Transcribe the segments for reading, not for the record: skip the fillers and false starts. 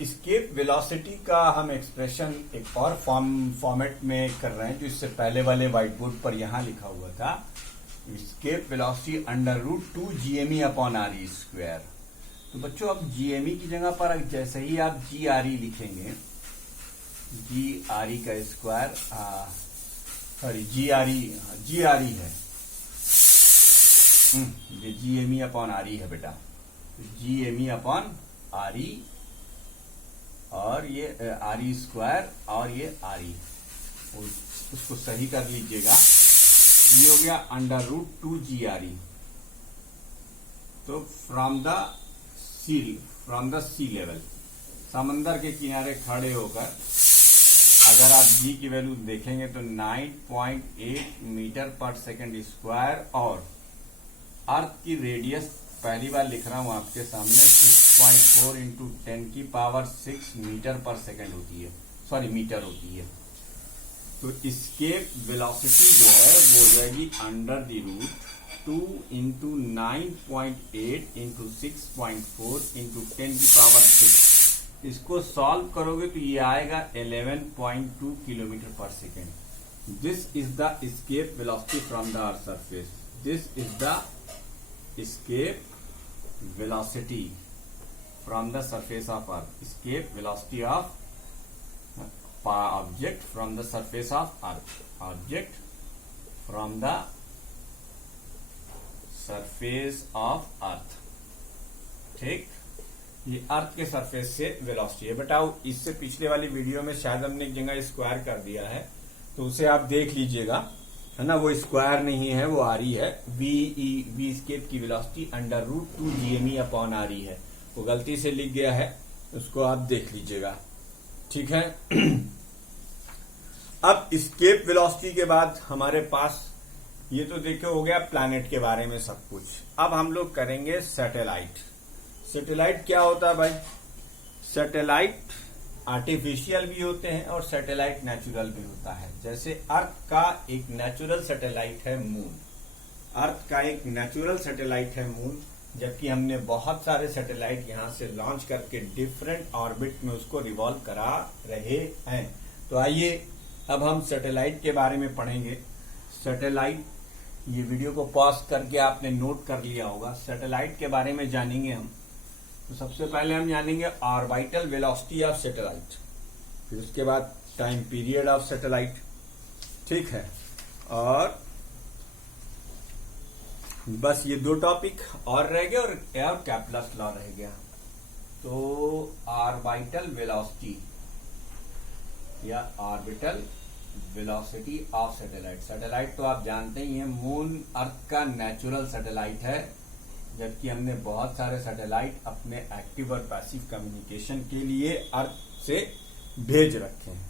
Escape velocity का हम expression एक और फॉर्मेट में कर रहे हैं जो इससे पहले वाले व्हाइट बोर्ड पर यहां लिखा हुआ था। Escape velocity √2 upon R E square. तो बच्चों अब जीएमई की जगह पर जैसे ही आप जी आर ई लिखेंगे, जी आर ई का स्क्वायर, सॉरी जी आर ई है, ये जीएमई अपॉन आर ई है बेटा, जीएमई अपॉन आर ई, और ये आर ई स्क्वायर और ये आर ई, उसको सही कर लीजिएगा। ये हो गया √2 तो फ्रॉम द सी लेवल, समंदर के किनारे खड़े होकर अगर आप जी की वैल्यू देखेंगे तो 9.8 मीटर पर सेकंड स्क्वायर, और अर्थ की रेडियस पहली बार लिख रहा हूं आपके सामने 6.4 इंटू 10⁶ मीटर पर सेकंड होती है, सॉरी मीटर होती है। तो एस्केप वेलोसिटी जो है वो हो जाएगी √2 इंटू 9.8 इंटू 6.4 इंटू 10⁶। इसको सॉल्व करोगे तो ये आएगा 11.2 किलोमीटर पर second. This is the escape velocity from the earth surface. This is the escape velocity from the surface of earth. Escape velocity of object from the surface of earth. Object from the surface of earth. ठीक, ये अर्थ के surface से velocity है। बताओ, इससे पिछले वाली video में शायद हमने एक जगह स्क्वायर कर दिया है, तो उसे आप देख लीजिएगा, है ना। वो स्क्वायर नहीं है, वो आर ई है। वी एस्केप की वेलोसिटी √2 अपॉन आर ई है, वो गलती से लिख गया है, उसको आप देख लीजिएगा, ठीक है। अब एस्केप वेलोसिटी के बाद हमारे पास ये तो देखो हो गया प्लैनेट के बारे में सब कुछ। अब हम लोग करेंगे सैटेलाइट। सैटेलाइट क्या होता है भाई? सैटेलाइट आर्टिफिशियल भी होते हैं और सैटेलाइट नेचुरल भी होता है। जैसे अर्थ का एक नेचुरल सैटेलाइट है मून, अर्थ का एक नेचुरल सैटेलाइट है मून, जबकि हमने बहुत सारे सैटेलाइट यहां से लॉन्च करके डिफरेंट ऑर्बिट में उसको रिवॉल्व करा रहे हैं। तो आइए अब हम सैटेलाइट के बारे में पढ़ेंगे। सैटेलाइट, ये वीडियो को पॉज करके आपने नोट कर लिया होगा। सैटेलाइट के बारे में जानेंगे हम। तो सबसे पहले हम जानेंगे ऑर्बिटल वेलोसिटी ऑफ सैटेलाइट, फिर उसके बाद टाइम पीरियड ऑफ सैटेलाइट, ठीक है। और बस ये दो टॉपिक और रह गए और कैप्लस लॉ रह गया। तो ऑर्बिटल वेलोसिटी या orbital velocity of satellite. Satellite तो आप जानते ही हैं, मून अर्थ का नेचुरल सैटेलाइट है, जबकि हमने बहुत सारे सैटेलाइट अपने एक्टिव और पैसिव कम्युनिकेशन के लिए अर्थ से भेज रखे हैं।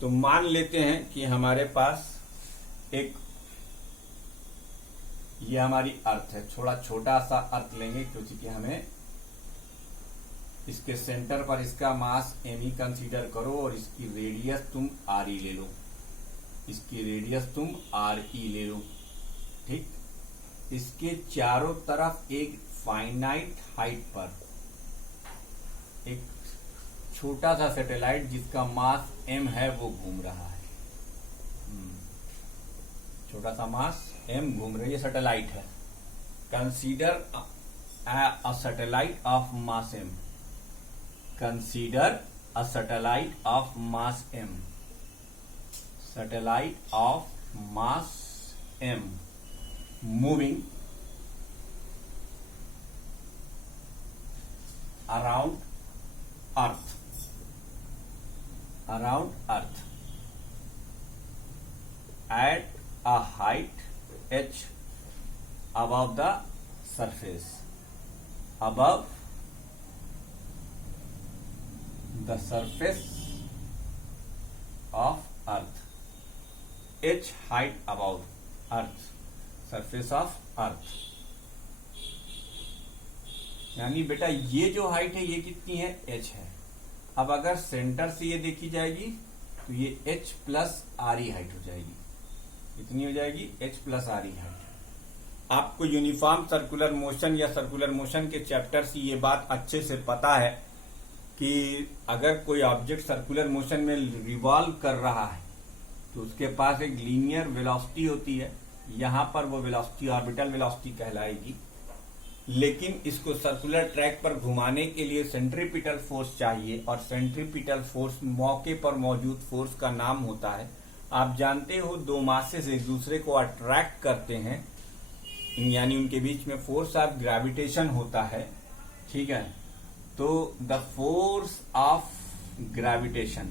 तो मान लेते हैं कि हमारे पास एक, ये हमारी अर्थ है, थोड़ा छोटा सा अर्थ लेंगे क्योंकि हमें इसके सेंटर पर इसका मास m ही कंसीडर करो और इसकी रेडियस तुम r e ले लो, इसकी रेडियस तुम r e ले लो, ठीक। इसके चारों तरफ एक फाइनाइट हाइट पर एक छोटा सा सैटेलाइट जिसका मास m है वो घूम रहा है। छोटा सा मास m घूम रही है, सैटेलाइट है। Consider a satellite of mass m। Consider a satellite of mass m। Satellite of mass m moving around earth at a height h above the surface, above the surface of earth, h height above earth, surface of earth. यानी बेटा ये जो height है ये कितनी है? h है। अब अगर सेंटर से ये देखी जाएगी तो ये h plus R E height हो जाएगी। कितनी हो जाएगी? h plus R E height. आपको यूनिफॉर्म सर्कुलर मोशन या सर्कुलर मोशन के चैप्टर से ये बात अच्छे से पता है कि अगर कोई ऑब्जेक्ट सर्कुलर मोशन में रिवॉल्व कर रहा है तो उसके पास एक लीनियर वेलोसिटी होती है, यहां पर वो वेलोसिटी ऑर्बिटल वेलोसिटी कहलाएगी। लेकिन इसको सर्कुलर ट्रैक पर घुमाने के लिए सेंट्रीपिटल फोर्स चाहिए, और सेंट्रीपिटल फोर्स मौके पर मौजूद फोर्स का नाम होता है। आप जानते हो दो मासेस एक दूसरे को अट्रैक्ट करते हैं, यानी उनके बीच में फोर्स ऑफ ग्रेविटेशन होता है, ठीक है। तो the force of gravitation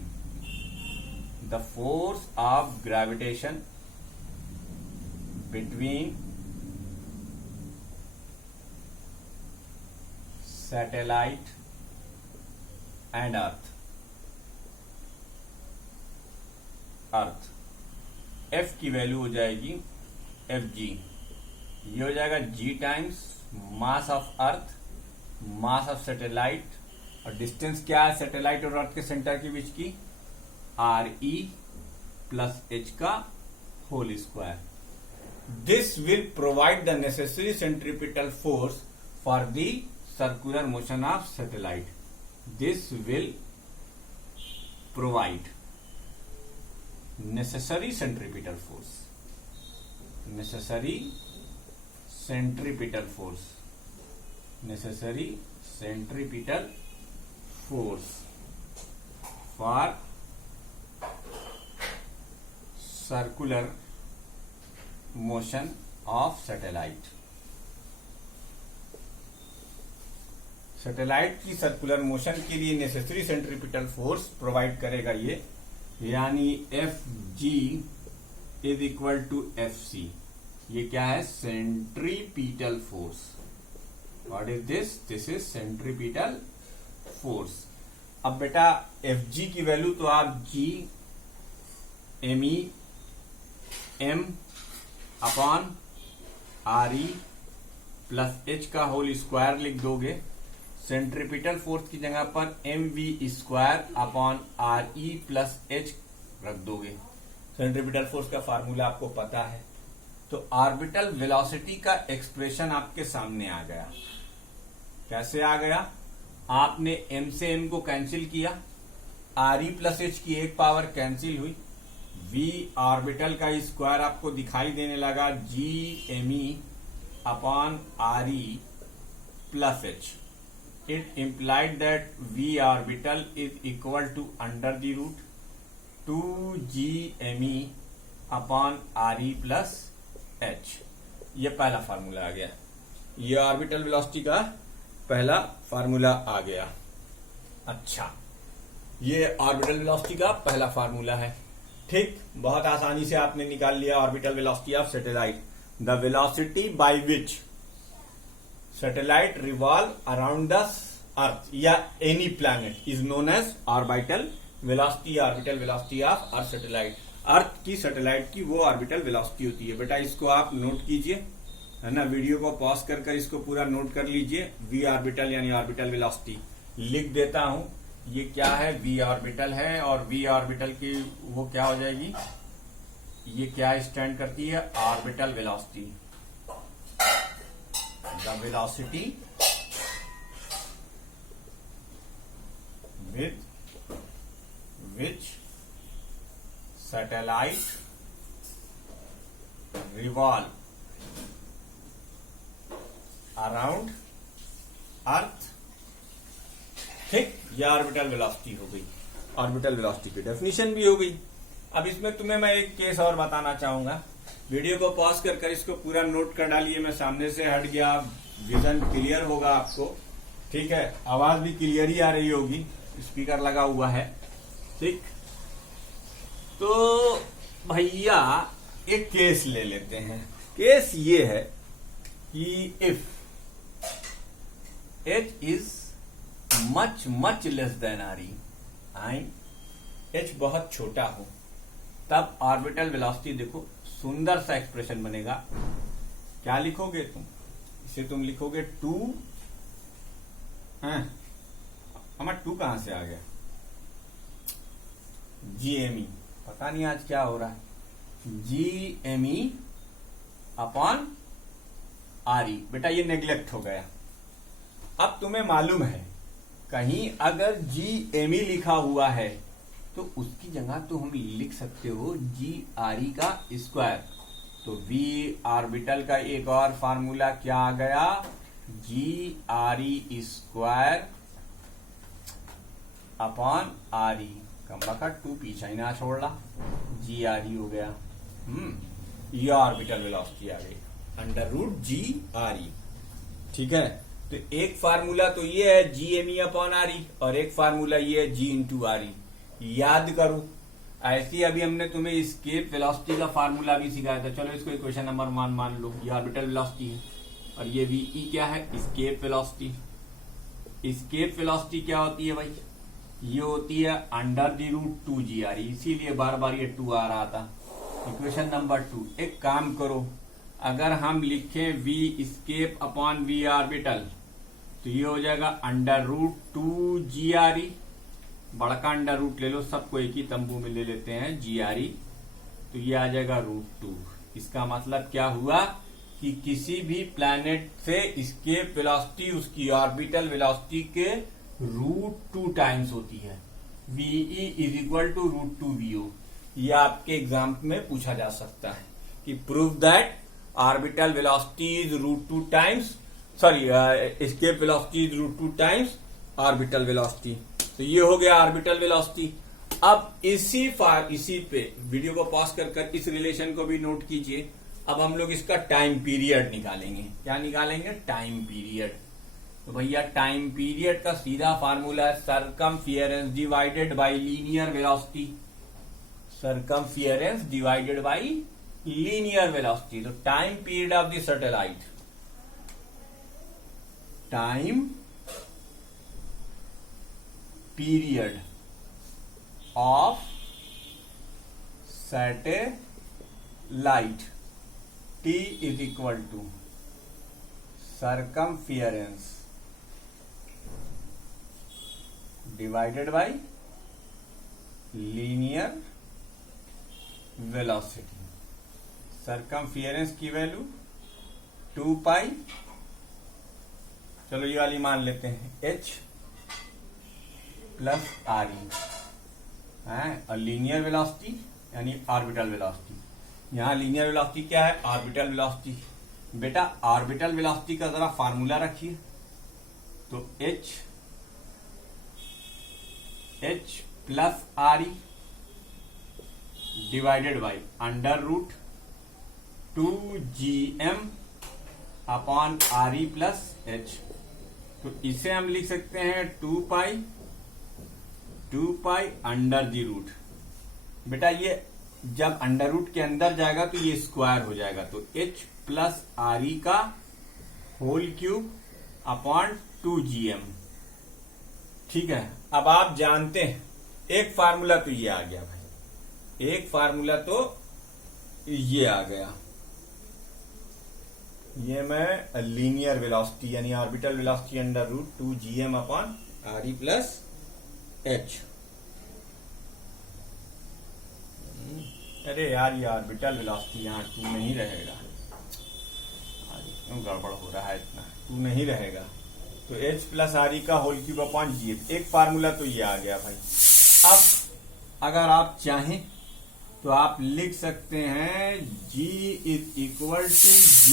between satellite and earth F की वैल्यू हो जाएगी एफ जी। ये हो जाएगा G times mass of earth, mass of satellite, और डिस्टेंस क्या है सैटेलाइट और अर्थ के सेंटर के बीच की, आर ई प्लस एच का whole square. This will provide the necessary centripetal force for the circular motion of satellite. This will provide necessary centripetal force for circular motion of satellite। Satellite की circular motion के लिए necessary centripetal force provide करेगा ये, यानी F G is equal to F C. ये क्या है, centripetal force. What is this? This is centripetal force. अब बेटा एफ जी की वैल्यू तो आप G M E M upon R E plus H का होल स्क्वायर लिख दोगे। सेंट्रीपिटल फोर्स की जगह पर M V square upon R E plus H रख दोगे। सेंट्रीपिटल फोर्स का फार्मूला आपको पता है। तो ऑर्बिटल वेलोसिटी का एक्सप्रेशन आपके सामने आ गया। कैसे आ गया? आपने एम से एम को कैंसिल किया, आर ई प्लस एच की एक पावर कैंसिल हुई, वी ऑर्बिटल का स्क्वायर आपको दिखाई देने लगा G M E upon R E plus H. It implied that V orbital is equal to under the root 2gme upon re plus h। ये पहला फार्मूला आ गया, ये ऑर्बिटल वेलोसिटी का पहला फार्मूला आ गया। अच्छा, ये ऑर्बिटल वेलोसिटी का पहला फार्मूला है। ठीक, बहुत आसानी से आपने निकाल लिया orbital velocity of satellite. The velocity by which satellite revolve around the earth या any planet is known as orbital velocity. Orbital velocity of earth satellite, earth की सैटेलाइट की वो ऑर्बिटल वेलोसिटी होती है। बेटा इसको आप नोट कीजिए, है ना, वीडियो को पॉज कर इसको पूरा नोट कर लीजिए। वी ऑर्बिटल यानी ऑर्बिटल वेलोसिटी लिख देता हूं। ये क्या है? वी ऑर्बिटल है, और वी ऑर्बिटल की वो क्या हो जाएगी, ये क्या स्टैंड करती है? Orbital velocity. The velocity with which satellite revolve around अर्थ। ठीक, यह ऑर्बिटल वेलोसिटी हो गई। ऑर्बिटल वेलोसिटी की डेफिनेशन भी हो गई। अब इसमें तुम्हें मैं एक केस और बताना चाहूंगा। वीडियो को पॉज कर इसको पूरा नोट कर डालिए। मैं सामने से हट गया, विजन क्लियर होगा आपको। ठीक है, आवाज भी क्लियर ही आ रही होगी, स्पीकर लगा हुआ है। ठीक, तो भैया एक केस ले लेते हैं। केस ये है कि if H is much much less than R E and H बहुत छोटा हो, तब ऑर्बिटल वेलोसिटी देखो, सुंदर सा एक्सप्रेशन बनेगा। क्या लिखोगे तुम? इसे तुम लिखोगे 2 हमारा 2 कहां से आ गया? जीएमई, पता नहीं आज क्या हो रहा है। जीएमई अपॉन आर ई। बेटा ये नेग्लेक्ट हो गया। अब तुम्हें मालूम है कहीं अगर GME लिखा हुआ है तो उसकी जगह तो हम लिख सकते हो GRE का स्क्वायर। तो V ऑर्बिटल का एक और फार्मूला क्या आ गया, GRE स्क्वायर अपॉन RE, कम का 2 पीछा ही ना छोड़ ला, GRE हो गया। ये ऑर्बिटल वेलोसिटी आ गई अंडर रूट GRE। ठीक है, तो एक फार्मूला तो ये है GME अपॉन RE और एक फार्मूला ये है G इंटू RE। याद करो, ऐसी अभी हमने तुम्हें एस्केप वेलोसिटी का फार्मूला भी सिखाया था। चलो इसको इक्वेशन नंबर मान लो, ये ऑर्बिटल वेलोसिटी है और ये VE क्या है, एस्केप वेलोसिटी। एस्केप वेलोसिटी क्या होती है भाई, ये होती है अंडर द रूट 2 GRE, इसीलिए बार बार ये 2 आ रहा था। इक्वेशन नंबर 2, एक काम करो, अगर हम लिखें V escape upon V orbital तो ये हो जाएगा अंडर रूट 2 GRE, बड़का अंडर रूट ले लो, सबको एक ही तंबू में ले लेते हैं GRE, तो ये आ जाएगा रूट 2। इसका मतलब क्या हुआ कि किसी भी प्लैनेट से एस्केप वेलोसिटी उसकी ऑर्बिटल वेलोसिटी के रूट 2 टाइम्स होती है। VE is equal to root 2 VO। ये आपके एग्जाम में पूछा जा सकता है कि prove that orbital velocity is root 2 times, sorry escape velocity is root 2 times orbital velocity. तो ये हो गया ऑर्बिटल वेलोसिटी। अब इसी पे वीडियो को पॉज कर इस रिलेशन को भी नोट कीजिए। अब हम लोग इसका टाइम पीरियड निकालेंगे। क्या निकालेंगे, टाइम पीरियड। तो भैया टाइम पीरियड का सीधा फार्मूला है circumference divided by linear velocity. Circumference divided by linear velocity. तो time period of the satellite, time period of satellite T is equal to circumference divided by linear velocity. Circumference की value 2 पाई, चलो ये वाली मान लेते हैं, H plus RE है, और लीनियर वेलोसिटी यानी ऑर्बिटल वेलोसिटी। यहां लीनियर वेलोसिटी क्या है, ऑर्बिटल वेलोसिटी। बेटा ऑर्बिटल वेलोसिटी का जरा फार्मूला रखिए, तो H plus RE divided by under root 2GM upon RE plus H। तो इसे हम लिख सकते हैं 2 पाई अंडर दी रूट। बेटा ये जब अंडर रूट के अंदर जाएगा तो ये स्क्वायर हो जाएगा, तो H प्लस RE का होल क्यूब अपॉन 2GM। ठीक है, अब आप जानते हैं एक फार्मूला तो ये आ गया भाई, एक फार्मूला तो ये आ गया। ये मैं लीनियर वेलोसिटी यानी orbital velocity under root 2GM upon RE plus H। अरे यार ये ऑर्बिटल वेलोसिटी यहाँ 2 नहीं रहेगा, क्यों गड़बड़ हो रहा है, इतना 2 नहीं रहेगा, तो H प्लस RE का होल क्यूब अपॉन GM। एक फार्मूला तो ये आ गया भाई। अब अगर आप चाहें तो आप लिख सकते हैं G is equal to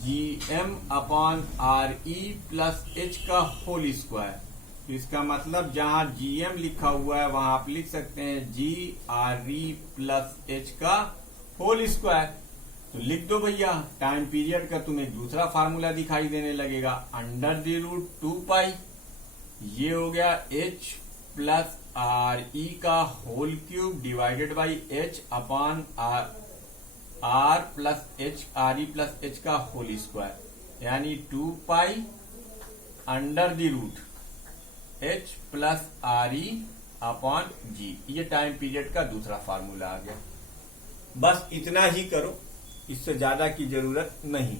GM upon RE plus H का होल स्क्वायर। तो इसका मतलब जहां GM लिखा हुआ है वहां आप लिख सकते हैं GRE प्लस H का होल स्क्वायर। तो लिख दो भैया, टाइम पीरियड का तुम्हें दूसरा फार्मूला दिखाई देने लगेगा, अंडर द रूट 2 पाई, ये हो गया H प्लस RE का whole cube divided by H upon R plus H RE plus H का होल स्क्वायर, यानी 2 pi under the root H plus RE upon G। ये टाइम पीरियड का दूसरा formula आ गया। बस इतना ही करो, इससे ज्यादा की जरूरत नहीं,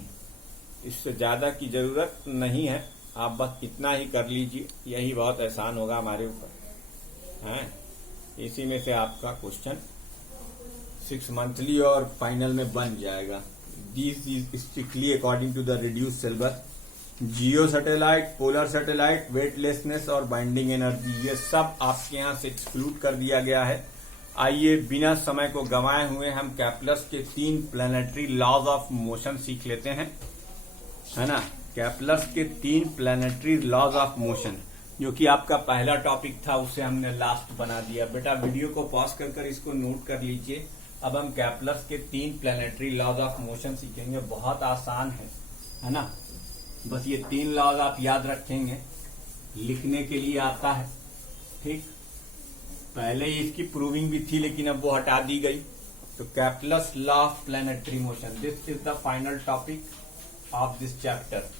इससे ज्यादा की जरूरत नहीं है। आप बस इतना ही कर लीजिए, यही बहुत आसान होगा हमारे ऊपर हैं। इसी में से आपका क्वेश्चन 6 मंथली और फाइनल में बन जाएगा। This is strictly according to the reduce syllabus. Geo satellite, polar satellite, weightlessness और बाइंडिंग एनर्जी, ये सब आपके यहां से एक्सक्लूड कर दिया गया है। आइए बिना समय को गंवाए हुए हम कैप्लर्स के 3 प्लैनेटरी लॉज ऑफ मोशन सीख लेते हैं, है ना। कैप्लर्स के 3 प्लैनेटरी लॉज ऑफ मोशन, जो कि आपका पहला टॉपिक था, उसे हमने लास्ट बना दिया। बेटा वीडियो को पॉज कर इसको नोट कर लीजिए। अब हम कैप्लर्स के 3 प्लैनेटरी लॉज ऑफ मोशन सीखेंगे। बहुत आसान है ना। बस ये 3 लॉज आप याद रखेंगे, लिखने के लिए आता है, ठीक। पहले ही इसकी प्रूविंग भी थी, लेकिन अब वो हटा दी गई। तो Kepler's law of planetary motion, this is the final topic of this chapter.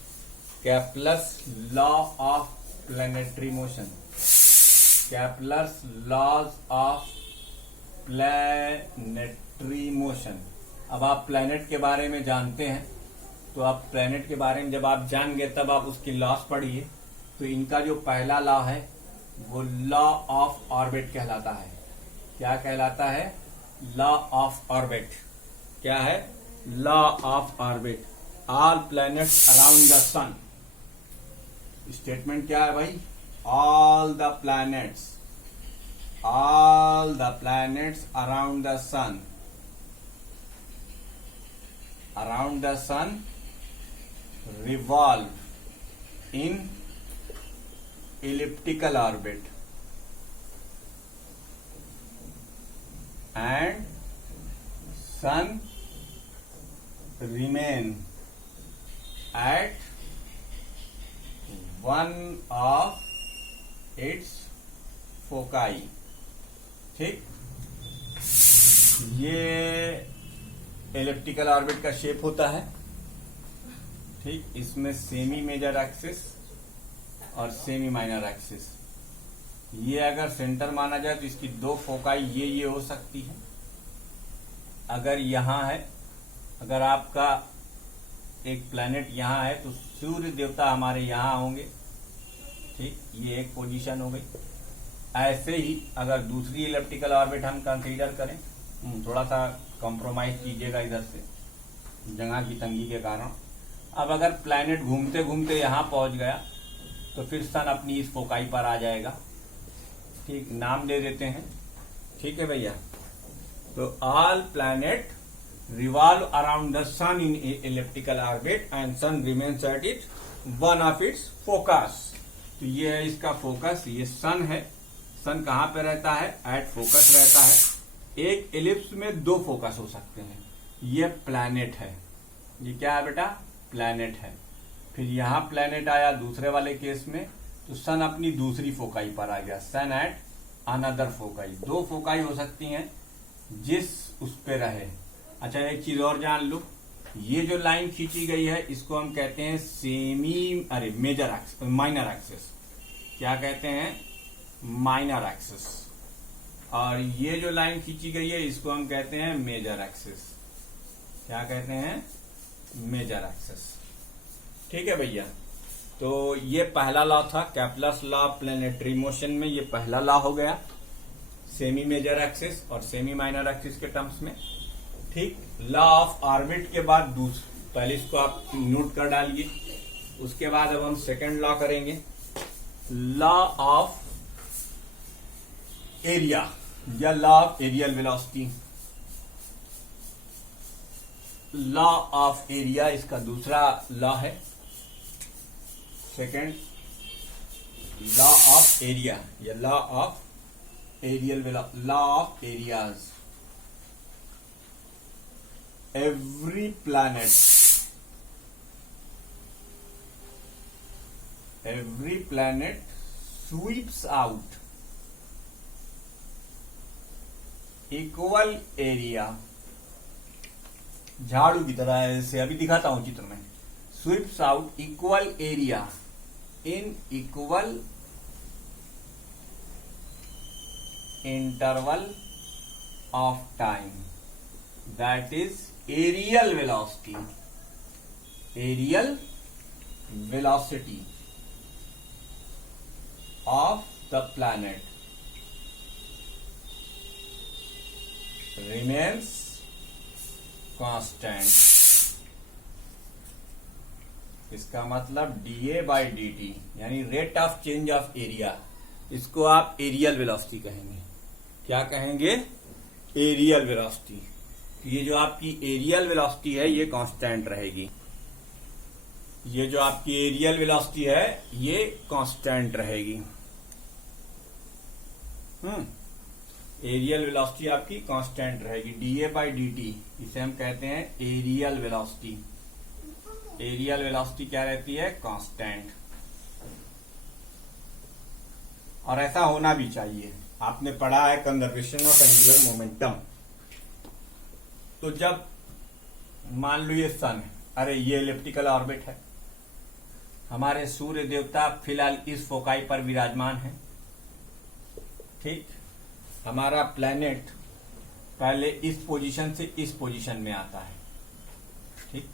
Kepler's law of planetary motion, Kepler's laws of planetary motion. अब आप प्लैनेट के बारे में जानते हैं, तो आप प्लैनेट के बारे में जब आप जान गए तब आप उसकी लॉस पढ़िए। तो इनका जो पहला लॉ है वो लॉ ऑफ ऑर्बिट कहलाता है। क्या कहलाता है? Law of orbit. क्या है? Law of orbit. All planets around the sun. Statement क्या है भाई? All the planets around the sun, revolve in elliptical orbit and sun remain at one of its foci। ठीक, ये एलिप्टिकल ऑर्बिट का shape होता है, ठीक। इसमें सेमी मेजर एक्सिस और सेमी माइनर एक्सिस, ये अगर सेंटर माना जाए तो इसकी 2 फोकाई ये हो सकती है। अगर यहां है, अगर आपका एक प्लैनेट यहां है तो सूर्य देवता हमारे यहां होंगे, ठीक। ये एक पोजीशन हो गई। ऐसे ही अगर दूसरी एलिप्टिकल ऑर्बिट हम कंसीडर करें, थोड़ा सा कॉम्प्रोमाइज कीजिएगा इधर से, जगह की तंगी के कारण। अब अगर प्लैनेट घूमते घूमते यहां पहुंच गया तो फिर सन अपनी इस फोकाई पर आ जाएगा, ठीक। नाम दे देते हैं, ठीक है भैया। तो all planet revolve around the sun in elliptical orbit and sun remains at it one of its focus. तो ये है इसका फोकस, ये सन है। सन कहां पे रहता है? एट फोकस रहता है। एक एलिप्स में 2 फोकस हो सकते हैं। ये प्लैनेट है, ये क्या है बेटा? प्लैनेट है। फिर यहां प्लैनेट आया दूसरे वाले केस में, तो सन अपनी दूसरी फोकाई पर आ गया, सन एट अनदर फोकाई। 2 फोकाई हो सकती हैं जिस उस पे रहे। अच्छा, एक चीज और जान लो, ये जो लाइन खींची गई है इसको हम कहते हैं माइनर एक्सिस। क्या कहते हैं? Minor axis. और ये जो लाइन खींची गई है इसको हम कहते हैं मेजर एक्सिस। क्या कहते हैं? Major axis. ठीक है भैया। तो ये पहला लॉ था Kepler's law of planetary motion में, ये पहला लॉ हो गया सेमी मेजर एक्सिस और सेमी माइनर एक्सिस के टर्म्स में, ठीक। लॉ ऑफ ऑर्बिट के बाद पहले इसको आप नोट कर डालिए। उसके बाद अब हम सेकंड लॉ करेंगे, लॉ ऑफ एरिया या law of aerial velocity. Law of area इसका दूसरा लॉ है। सेकंड लॉ ऑफ एरिया या law of aerial law of areas. Every planet sweeps out equal area. झाड़ू की तरह ऐसे अभी दिखाता हूं चित्र में। Sweeps out equal area in equal interval of time, that is aerial velocity. Aerial velocity of the planet remains constant इसका मतलब dA/dt यानी rate of change of area, इसको आप एरियल वेलोसिटी कहेंगे। क्या कहेंगे? Areal velocity. ये जो आपकी एरियल वेलोसिटी है ये कांस्टेंट रहेगी। ये जो आपकी एरियल वेलोसिटी है ये कांस्टेंट रहेगी। एरियल वेलोसिटी आपकी कांस्टेंट रहेगी, dA/dt, इसे हम कहते हैं एरियल वेलोसिटी। एरियल वेलोसिटी क्या रहती है? कांस्टेंट। और ऐसा होना भी चाहिए। आपने पढ़ा है कंजर्वेशन ऑफ एंगुलर मोमेंटम। तो जब मान लो ये सन है, अरे ये एलिप्टिकल ऑर्बिट है, हमारे सूर्य देवता फिलहाल इस फोकाई पर विराजमान है, ठीक। हमारा प्लेनेट पहले इस पोजीशन से इस पोजीशन में आता है, ठीक।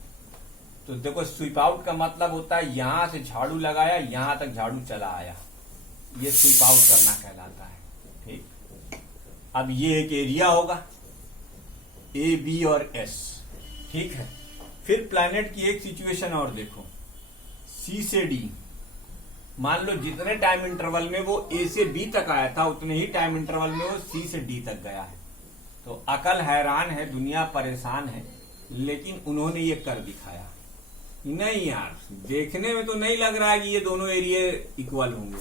तो देखो स्वीप आउट का मतलब होता है यहां से झाड़ू लगाया, यहां तक झाड़ू चला आया, ये स्वीप आउट करना कहलाता है, ठीक। अब ये एक एरिया होगा ए, बी और एस, ठीक है। फिर प्लैनेट की एक सिचुएशन और देखो, सी से डी, मान लो जितने टाइम इंटरवल में वो ए से बी तक आया था उतने ही टाइम इंटरवल में वो सी से डी तक गया है। तो अकल हैरान है, दुनिया परेशान है, लेकिन उन्होंने ये कर दिखाया। नहीं यार, देखने में तो नहीं लग रहा है कि ये दोनों एरिया इक्वल होंगे,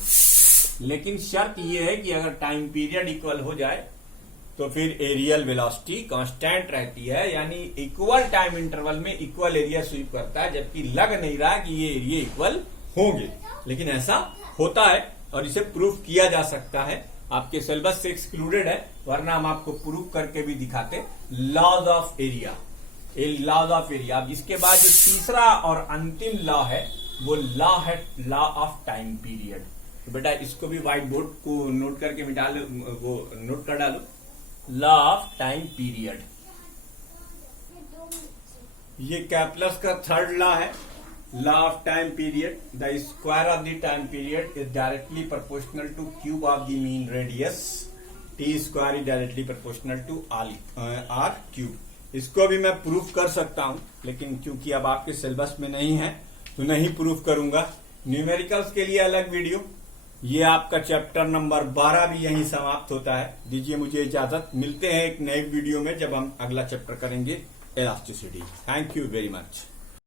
लेकिन शर्त ये है कि अगर टाइम पीरियड इक्वल हो जाए तो फिर एरियल वेलोसिटी कांस्टेंट रहती है, यानी इक्वल टाइम इंटरवल में इक्वल एरिया स्वीप करता है, जबकि लग नहीं रहा कि ये एरिया इक्वल होंगे, लेकिन ऐसा होता है और इसे प्रूफ किया जा सकता है। आपके सिलेबस से एक्सक्लूडेड है, वरना हम आपको प्रूफ करके भी दिखाते। Laws of area, laws of area. अब इसके बाद जो तीसरा और अंतिम लॉ है वो लॉ है लॉ ऑफ टाइम पीरियड। तो बेटा इसको भी व्हाइट बोर्ड को नोट करके मिटा लो, वो नोट कर डालो। लॉ ऑफ टाइम पीरियड, ये कैप्लस का थर्ड लॉ है। Law of time period, the square of the time period is directly proportional to cube of the mean radius, T square is directly proportional to R cube. इसको भी मैं proof कर सकता हूं, लेकिन क्योंकि अब आपके सिलेबस में नहीं है तो नहीं प्रूफ करूंगा। न्यूमेरिकल्स के लिए अलग वीडियो। ये आपका चैप्टर नंबर 12 भी यहीं समाप्त होता है। दीजिए मुझे इजाजत, मिलते हैं एक नए वीडियो में जब हम अगला चैप्टर करेंगे elasticity. Thank you very much.